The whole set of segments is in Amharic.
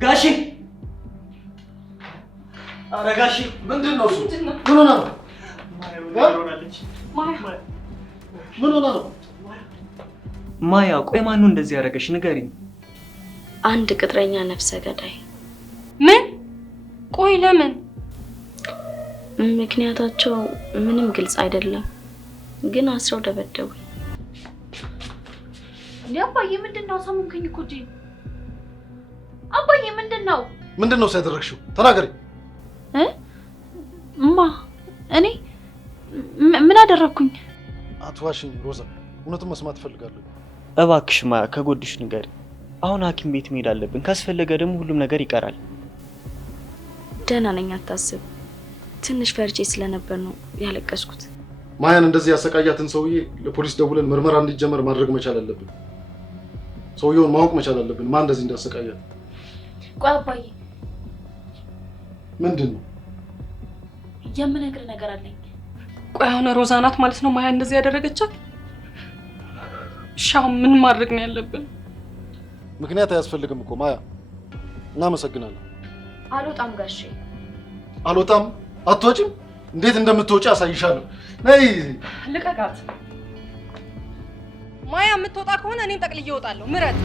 ጋሺ ኧረ ጋሺ ምንድን ነው እሱ? ምን ሆነ ነው? ምን ሆነ ነው? ማያ ቆይ ማነው እንደዚህ ያደረገሽ ንገሪኝ። አንድ ቅጥረኛ ነፍሰ ገዳይ። ምን? ቆይ ለምን? ምክንያታቸው ምንም ግልጽ አይደለም፣ ግን አስረው ደበደቡ። አባዬ ምንድነው? ሰሙንከኝ እኮ እንጂ አባዬ ምንድነው? ምንድነው ያደረግሽው? ተናገሪ። እኔ ምን አደረኩኝ? አትዋሽኝ ሮዛ፣ እውነቱን መስማት እፈልጋለሁ። እባክሽ ማያ ከጎድሽ ንገሪ። አሁን ሐኪም ቤት መሄድ አለብን። ካስፈለገ ደግሞ ሁሉም ነገር ይቀራል። ደህና ነኝ አታስብ። ትንሽ ፈርቼ ስለነበር ነው ያለቀስኩት። ማያን እንደዚህ ያሰቃያትን ሰውዬ ለፖሊስ ደውለን ምርመራ እንዲጀመር ማድረግ መቻል አለብን። ሰውየውን ማወቅ መቻል አለብን፣ ማን እንደዚህ እንዳሰቃያት። ቆይ አባዬ ምንድን ነው የምነግርህ ነገር አለኝ። ቆይ አሁን ሮዛ ናት ማለት ነው ማያ እንደዚህ ያደረገቻት? እሺ አሁን ምን ማድረግ ነው ያለብን? ምክንያት አያስፈልግም እኮ ማያ። እናመሰግናለን። አልወጣም ጋሼ። አልወጣም? አትወጪም? እንዴት እንደምትወጪ አሳይሻለሁ። ነይ። ልቀቃት። ማያ የምትወጣ ከሆነ እኔም ጠቅልዬ እወጣለሁ። ምረጥ።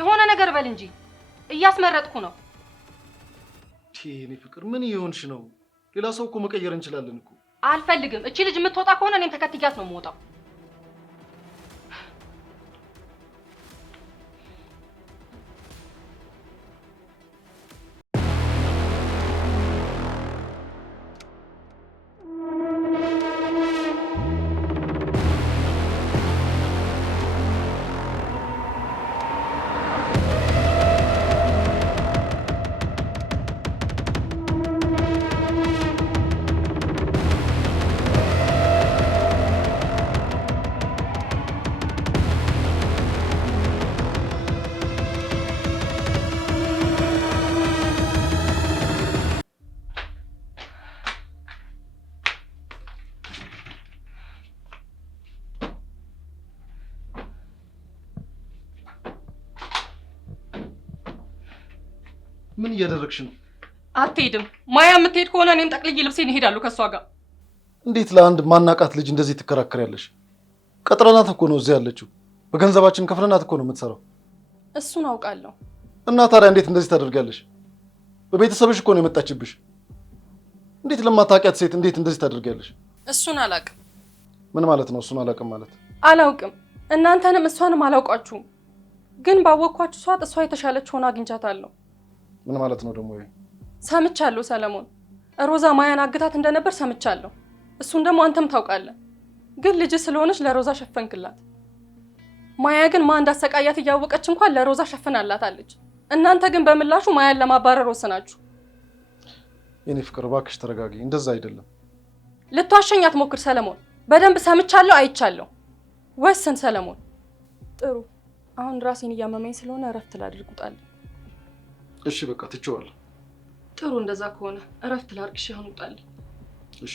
የሆነ ነገር በል እንጂ እያስመረጥኩ ነው። እኔ ፍቅር ምን ይሆንሽ ነው? ሌላ ሰው እኮ መቀየር እንችላለን እኮ። አልፈልግም። እቺ ልጅ የምትወጣ ከሆነ እኔም ተከትያት ነው የምወጣው። ምን እያደረግሽ ነው? አትሄድም። ማያ የምትሄድ ከሆነ እኔም ጠቅልዬ ልብሴን እሄዳለሁ ከሷ ጋር። እንዴት ለአንድ ማናቃት ልጅ እንደዚህ ትከራከሪያለሽ? ቀጥረናት እኮ ነው እዚህ ያለችው። በገንዘባችን ከፍለናት እኮ ነው የምትሰራው። እሱን አውቃለሁ። እና ታዲያ እንዴት እንደዚህ ታደርጊያለሽ? በቤተሰብሽ እኮ ነው የመጣችብሽ። እንዴት ለማታውቂያት ሴት እንዴት እንደዚህ ታደርጊያለሽ? እሱን አላውቅም። ምን ማለት ነው እሱን አላውቅም ማለት? አላውቅም። እናንተንም እሷንም አላውቃችሁም። ግን ባወቅኳችሁ ሰዓት እሷ የተሻለች ሆና አግኝቻታለሁ። ምን ማለት ነው ደግሞ ይሄ? ሰምቻለሁ ሰለሞን። ሮዛ ማያን አግታት እንደነበር ሰምቻለሁ። እሱን ደግሞ አንተም ታውቃለህ። ግን ልጅ ስለሆነች ለሮዛ ሸፈንክላት። ማያ ግን ማን እንዳሰቃያት እያወቀች እንኳን ለሮዛ ሸፍናላታለች። እናንተ ግን በምላሹ ማያን ለማባረር ወሰናችሁ። የኔ ፍቅር እባክሽ ተረጋጊ። እንደዛ አይደለም። ልትዋሸኝ አትሞክር ሰለሞን። በደንብ ሰምቻለሁ፣ አይቻለሁ። ወስን ሰለሞን። ጥሩ። አሁን ራሴን እያመመኝ ስለሆነ እረፍት ላድርግ። ውጣልኝ። እሺ በቃ ትቼዋለሁ። ጥሩ። እንደዛ ከሆነ እረፍት ላድርግ። እሺ አሁን ውጣልኝ። እሺ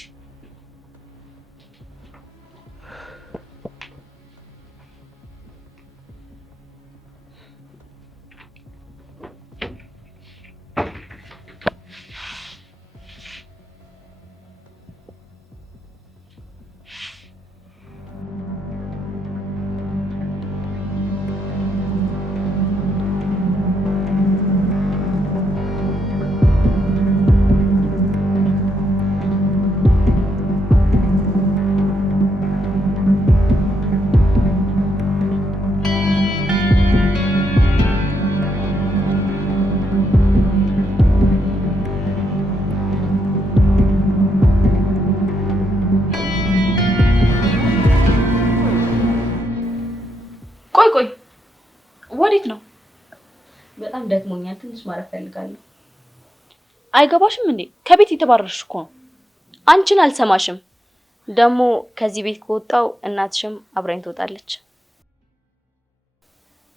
ወዴት ነው? በጣም ደክሞኛል፣ ትንሽ ማረፍ ፈልጋለሁ። አይገባሽም እንዴ? ከቤት የተባረርሽ እኮ ነው። አንቺን አልሰማሽም። ደግሞ ከዚህ ቤት ከወጣው እናትሽም አብራኝ ትወጣለች።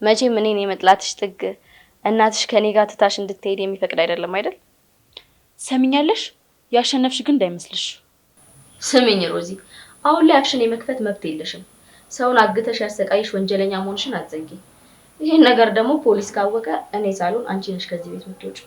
መቼም እኔን የመጥላትሽ ጥግ እናትሽ ከኔ ጋር ትታሽ እንድትሄድ የሚፈቅድ አይደለም አይደል? ሰሚኛለሽ? ያሸነፍሽ ግን እንዳይመስልሽ። ስሚኝ ሮዚ፣ አሁን ላይ አክሽን የመክፈት መብት የለሽም። ሰውን አግተሽ ያሰቃይሽ ወንጀለኛ መሆንሽን አትዘንጊ። ይሄን ነገር ደግሞ ፖሊስ ካወቀ እኔ ሳልሆን አንቺ ነሽ ከዚህ ቤት የምትወጪው።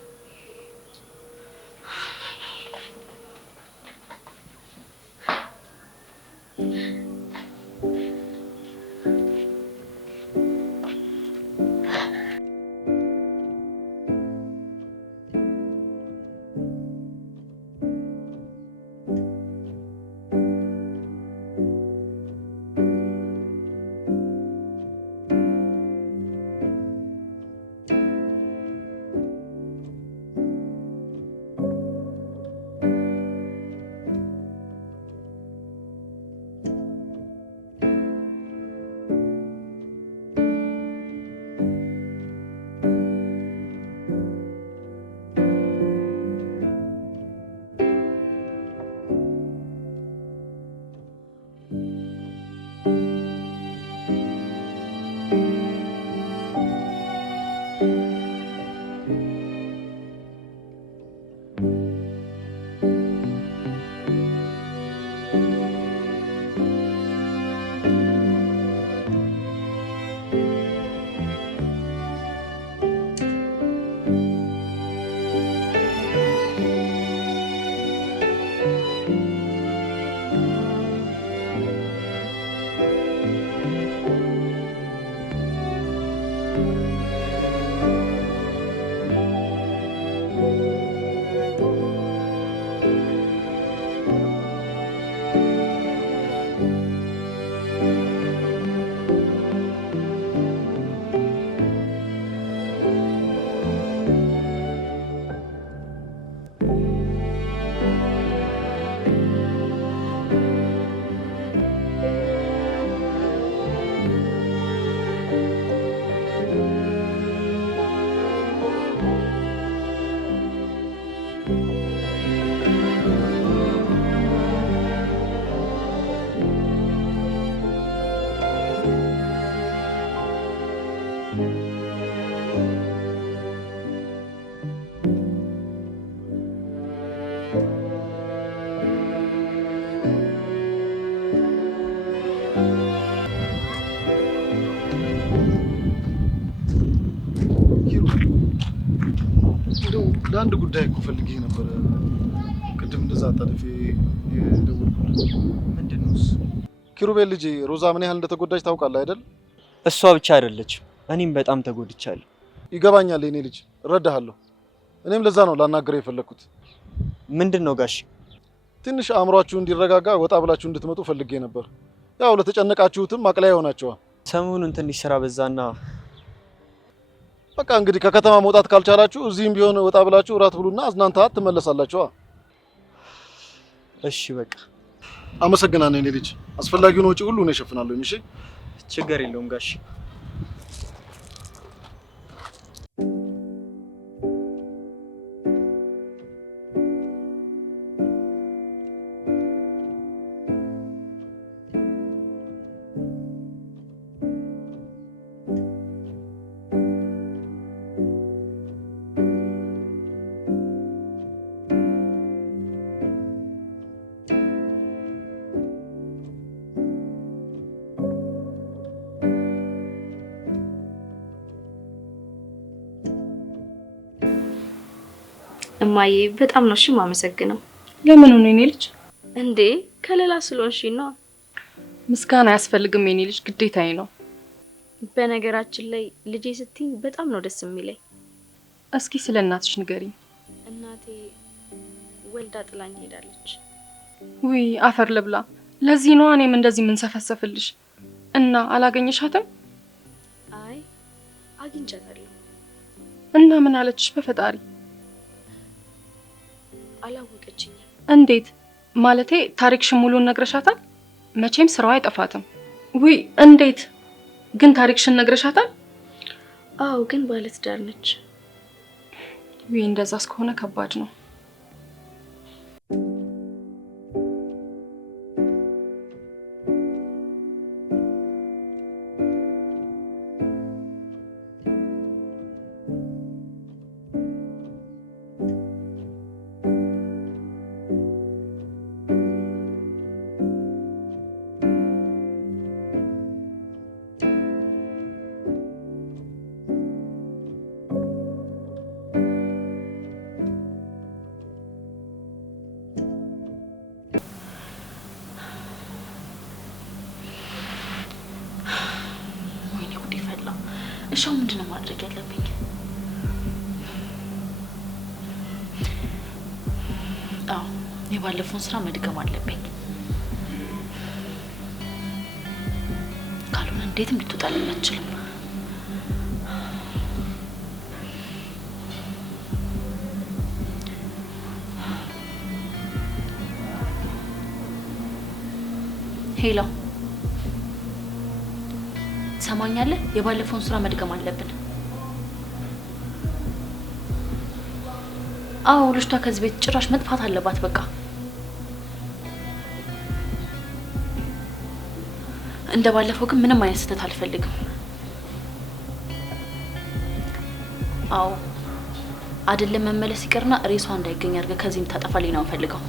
ለአንድ ጉዳይ እኮ ፈልጌ ነበር። ቅድም እንደዛ አጣልፌ የደወልኩልህ። ምንድነው? ኪሩቤል ልጄ ሮዛ ምን ያህል እንደተጎዳች ታውቃለህ አይደል? እሷ ብቻ አይደለችም፣ እኔም በጣም ተጎድቻለሁ። ይገባኛል የኔ ልጅ፣ እረዳሃለሁ። እኔም ለዛ ነው ላናገረው የፈለኩት። ምንድነው ጋሽ? ትንሽ አእምሯችሁ እንዲረጋጋ ወጣ ብላችሁ እንድትመጡ ፈልጌ ነበር። ያው ለተጨነቃችሁትም ማቅለያ ይሆናችኋል። ሰሞኑን ትንሽ ስራ በዛና በቃ እንግዲህ ከከተማ መውጣት ካልቻላችሁ እዚህም ቢሆን ወጣ ብላችሁ እራት ብሉና አዝናንታት ትመለሳላችሁ። እሺ በቃ አመሰግናለሁ የኔ ልጅ። አስፈላጊውን ወጪ ሁሉ ነው እሸፍናለሁ። እሺ ችግር የለውም ጋሽ። እማዬ በጣም ነው እሺ የማመሰግነው። ለምን ነው የኔ ልጅ? እንዴ ከሌላ ስለሆንሽ ነው። ምስጋና አያስፈልግም የኔ ልጅ፣ ግዴታዬ ነው። በነገራችን ላይ ልጄ ስትኝ በጣም ነው ደስ የሚለኝ። እስኪ ስለ እናትሽ ንገሪኝ። እናቴ ወልዳ ጥላኝ ሄዳለች። ውይ አፈር ልብላ። ለዚህ ነው እኔም እንደዚህ ምን ሰፈሰፍልሽ። እና አላገኘሻትም? አይ አግኝቻታለሁ። እና ምን አለችሽ? በፈጣሪ አላወቀችኝም። እንዴት ማለቴ? ታሪክሽን ሙሉን ነግረሻታል? መቼም ስራው አይጠፋትም። ውይ እንዴት ግን ታሪክሽን ነግረሻታል? አዎ፣ ግን ባለትዳር ነች። ወይ እንደዛ እስከሆነ ከባድ ነው። እሺ ምንድነው ማድረግ ያለብኝ? አዎ የባለፈውን ስራ መድገም አለብኝ። ካልሆነ እንዴትም ልትወጣልኝ አትችልም። ሄሎ ሰማኛለህ? የባለፈውን ስራ መድገም አለብን። አዎ ልጅቷ ከዚህ ቤት ጭራሽ መጥፋት አለባት በቃ። እንደባለፈው ግን ምንም አይነት ስህተት አልፈልግም። አዎ አይደለም መመለስ ይቀርና ሬሷ እንዳይገኝ አድርገህ ከዚህ እንድታጠፋልኝ ነው የምፈልገው።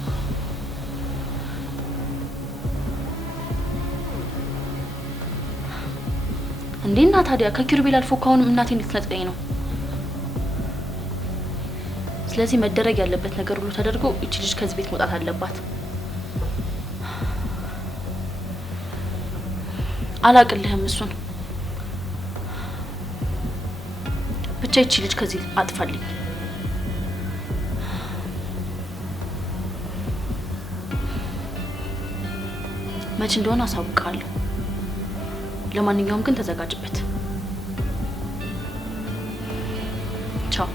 እንዴና ታዲያ ከኪሩቤል አልፎ ካሁንም እናቴን ልትነጥቀኝ ነው። ስለዚህ መደረግ ያለበት ነገር ሁሉ ተደርጎ እቺ ልጅ ከዚህ ቤት መውጣት አለባት። አላቅልህም እሱን ብቻ እቺ ልጅ ከዚህ አጥፋልኝ። መቼ እንደሆነ አሳውቃለሁ። ለማንኛውም ግን ተዘጋጅበት። ቻው።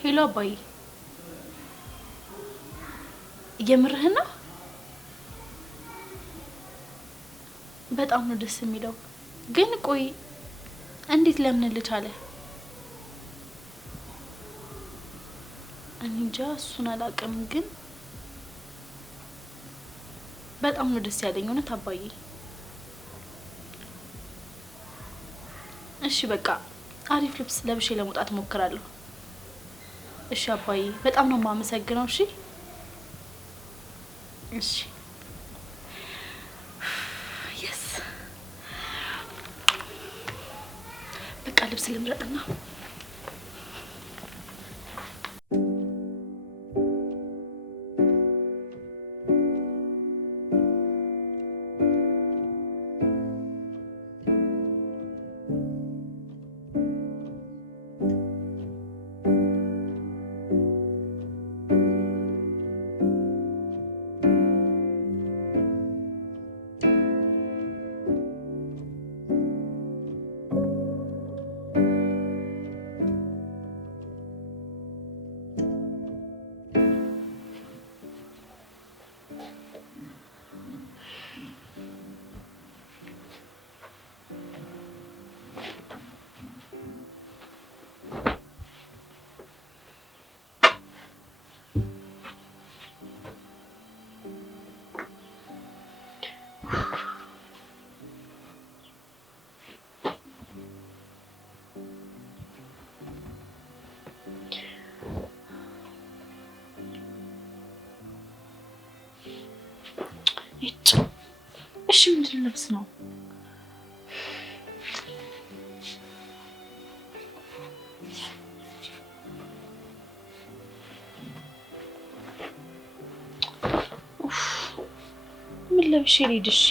ሄሎ አባዬ፣ የምርህን ነው? በጣም ነው ደስ የሚለው። ግን ቆይ እንዴት ለምን ልቻለ? እንጃ እሱን አላውቅም። ግን በጣም ነው ደስ ያለኝ እውነት አባዬ። እሺ በቃ አሪፍ ልብስ ለብሼ ለመውጣት እሞክራለሁ። እሺ አባዬ በጣም ነው የማመሰግነው። እሺ እሺ የስ በቃ ልብስ ልምረጥና እሺ ምንድን ልብስ ነው? ምን ለብሼ ልሂድ? እሺ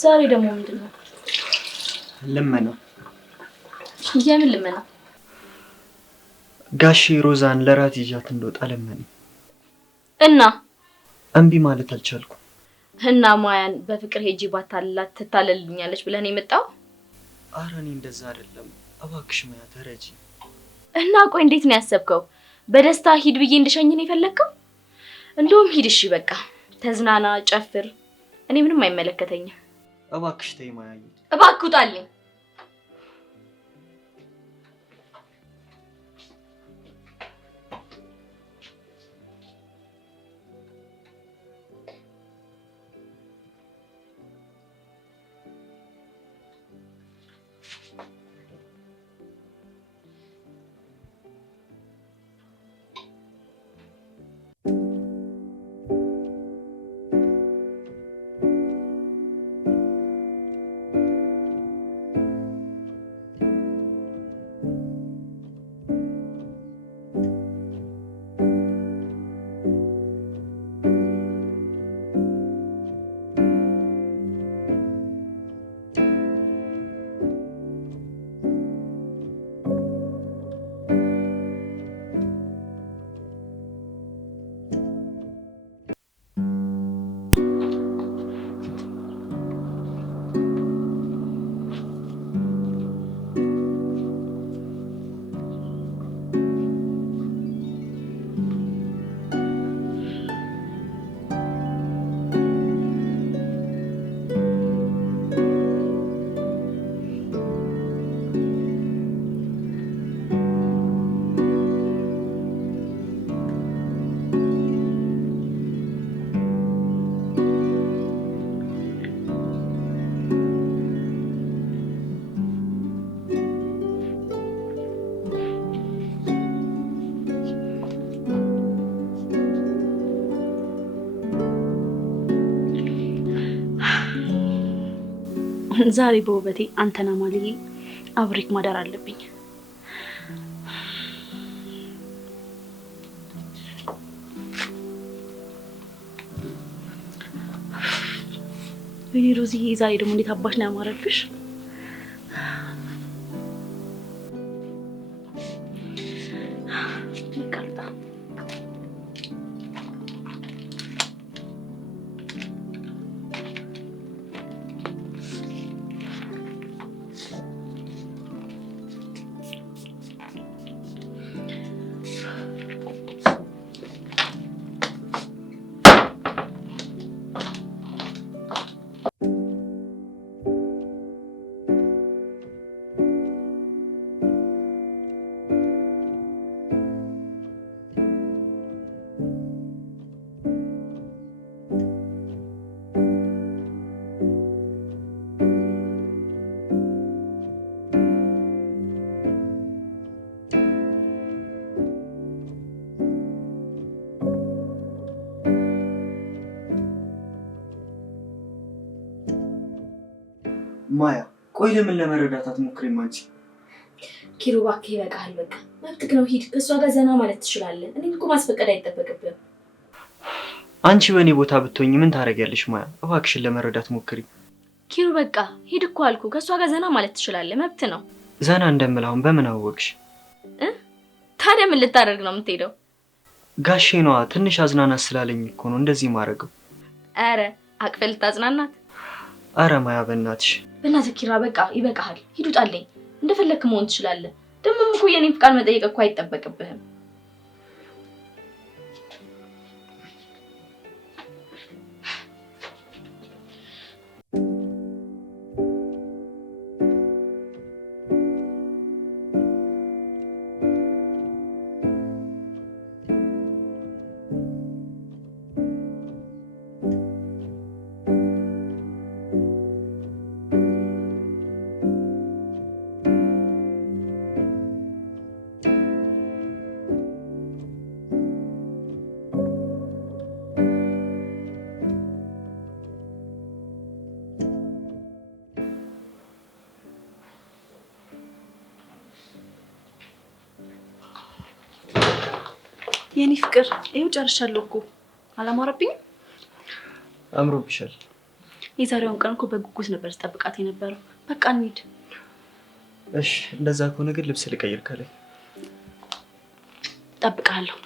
ዛሬ ደግሞ ምንድነው? ልመና። የምን ልመና? ጋሼ ሮዛን ለራት ይዣት እንደወጣ ለመነ እና እምቢ ማለት አልቻልኩም። እና ማያን በፍቅር ሄጂ ባታላት ትታለልኛለች ብለህ ነው የመጣው? ኧረ እኔ እንደዛ አይደለም። እባክሽ ማያ ተረጂ። እና ቆይ እንዴት ነው ያሰብከው? በደስታ ሂድ ብዬ እንድሸኝ ነው የፈለግከው? እንደውም ሂድ እሺ፣ በቃ ተዝናና፣ ጨፍር። እኔ ምንም አይመለከተኝም። እባክሽ ተይ ማያዬ። እባክህ ውጣልኝ። ዛሬ በውበቴ አንተና ማልዬ አብሬክ ማደር አለብኝ። ሮዚ ዛሬ ደግሞ እንዴት አባሽ ነው ያማረብሽ? ማያ ቆይ ለምን ለመረዳት አትሞክሪም አንቺ? ኪሩ እባክህ ይበቃሃል። በቃ መብትህ ነው፣ ሂድ። ከእሷ ጋር ዘና ማለት ትችላለህ። እኔን እኮ ማስፈቀድ አይጠበቅብህም። አንቺ በእኔ ቦታ ብትሆኝ ምን ታደርጊያለሽ? ማያ እባክሽን ለመረዳት ሞክሪ። ኪሩ በቃ ሂድ እኮ አልኩህ። ከእሷ ጋር ዘና ማለት ትችላለህ፣ መብትህ ነው። ዘና እንደምላሁን በምን አወቅሽ? ታዲያ ምን ልታደርግ ነው የምትሄደው? ጋሼ ነዋ ትንሽ አዝናናት ስላለኝ እኮ ነው እንደዚህ ማረገው። አረ አቅፈህ ልታዝናናት? አረ ማያ በእናትሽ በእናትህ ኪራ በቃ ይበቃሃል። ሂድ ውጣልኝ። እንደፈለክ መሆን ትችላለህ። ደግሞም እኮ የኔን ፍቃድ መጠየቅ እኮ አይጠበቅብህም። የኔ ፍቅር ይኸው ጨርሻለሁ እኮ። አላማረብኝም? አምሮብሻል። የዛሬውን ቀን እኮ በጉጉት ነበር ስጠብቃት የነበረው። በቃ እንሂድ። እሺ እንደዛ ከሆነ ግን ልብስ ልቀይር ከላይ እጠብቅሃለሁ።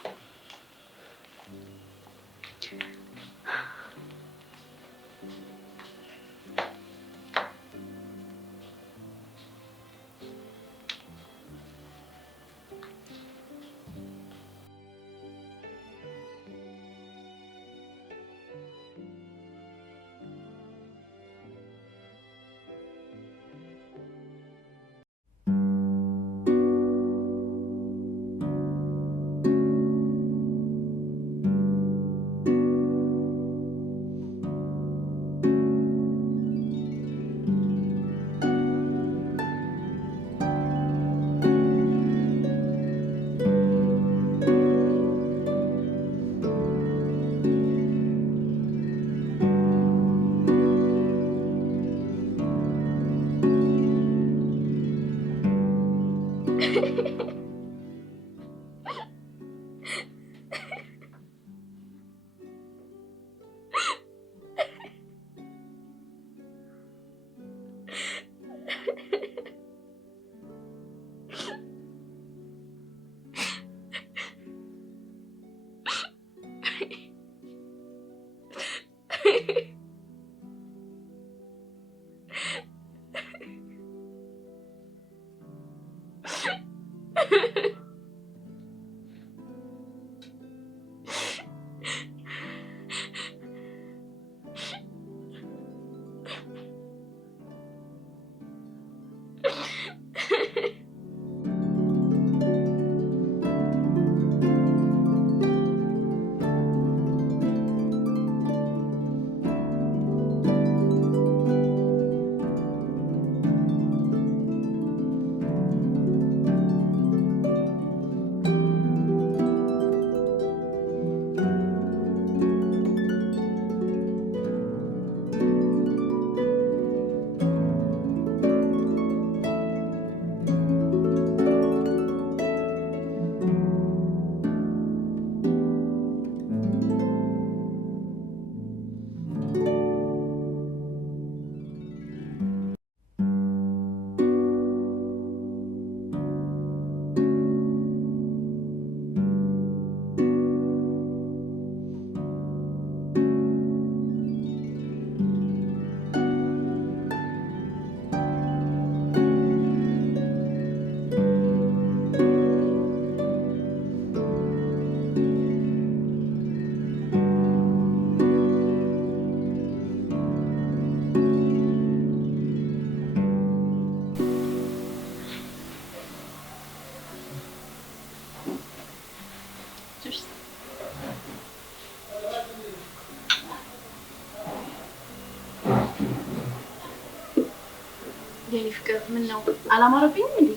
የኔ ፍቅር ምን ነው አላማረብኝም እንዴ?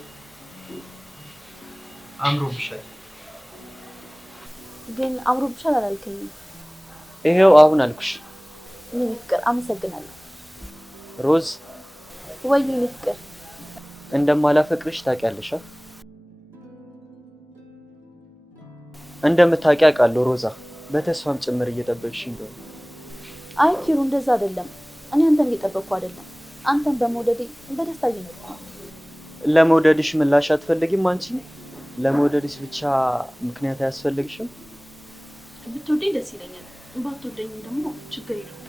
አምሮብሻል። ግን አምሮብሻል አላልከኝም። ይሄው አሁን አልኩሽ። የኔ ፍቅር አመሰግናለሁ። ሮዝ ወይ የኔ ፍቅር እንደማላፈቅርሽ ታውቂያለሽ? እንደምታውቂ አውቃለሁ ሮዛ። በተስፋም ጭምር እየጠበቅሽ እንደሆነ። አይ ኪሩ እንደዛ አይደለም። እኔ አንተን እየጠበቅኩ አይደለም። አንተን በመውደዴ በደስታ እየኖርኩ ነው። ለመውደድሽ ምላሽ አትፈልጊም አንቺ? ለመውደድሽ ብቻ ምክንያት አያስፈልግሽም? ብትወደኝ ደስ ይለኛል። ባትወደኝም ደግሞ ችግር የለውም።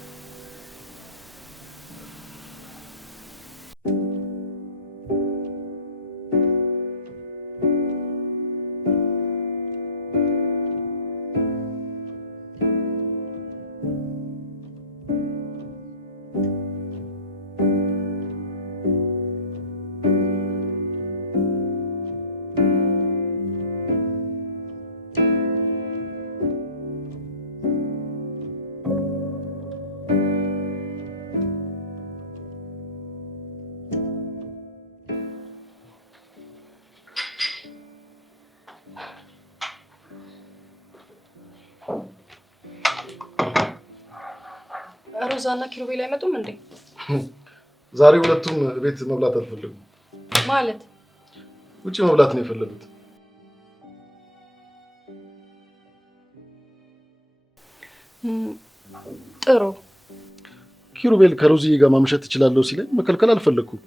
ሮዛና ኪሩቤል አይመጡም እንዴ? ዛሬ ሁለቱም ቤት መብላት አልፈለጉም። ማለት ውጪ መብላት ነው የፈለጉት። ጥሩ። ኪሩቤል ከሮዚ ጋር ማምሸት ትችላለሁ ሲለኝ መከልከል አልፈለኩም።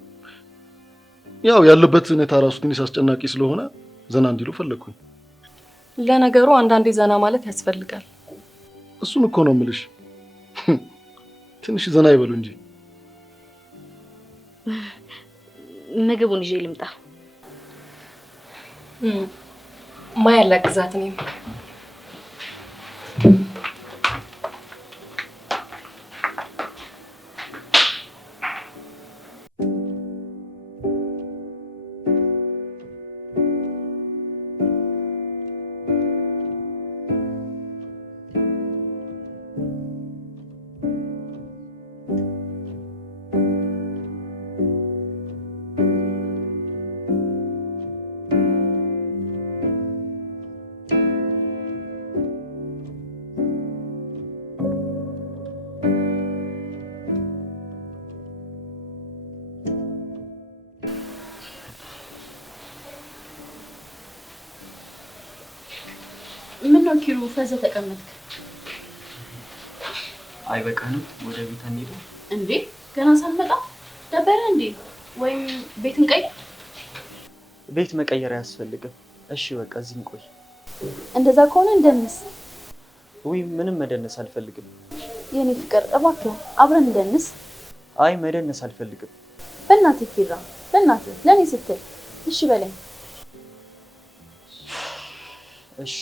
ያው ያለበት ሁኔታ ራሱ ትንሽ አስጨናቂ ስለሆነ ዘና እንዲሉ ፈለኩኝ። ለነገሩ አንዳንዴ ዘና ማለት ያስፈልጋል። እሱን እኮ ነው የምልሽ። ትንሽ ዘና ይበሉ እንጂ። ምግቡን ይዤ ልምጣ። ማያ ላግዛት እኔም። ምን ነው ኪሩ ፈዘ ተቀመጥክ? አይበቃንም? ወደ ቤት እንሄድ እንዴ? ገና ሳልመጣ ደበረ እንዴ? ወይም ቤት እንቀይር? ቤት መቀየር አያስፈልግም። እሺ በቃ እዚህ እንቆይ። እንደዛ ከሆነ እንደንስ። ወይ ምንም መደነስ አልፈልግም። የኔ ፍቅር እባክህ አብረን እንደንስ። አይ መደነስ አልፈልግም። በእናትህ ኪራ፣ በእናትህ ለኔ ስትል እሺ በለኝ። እሺ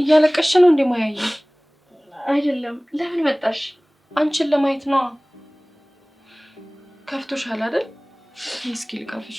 እያለቀሽ ነው እንዴ ማያዬ? አይደለም። ለምን መጣሽ? አንቺን ለማየት ነው። ከፍቶሻል አይደል? እስኪ ልቀፍሽ።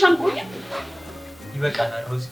ትንሽ አንቆይም? ይበቃናል ሮዚ።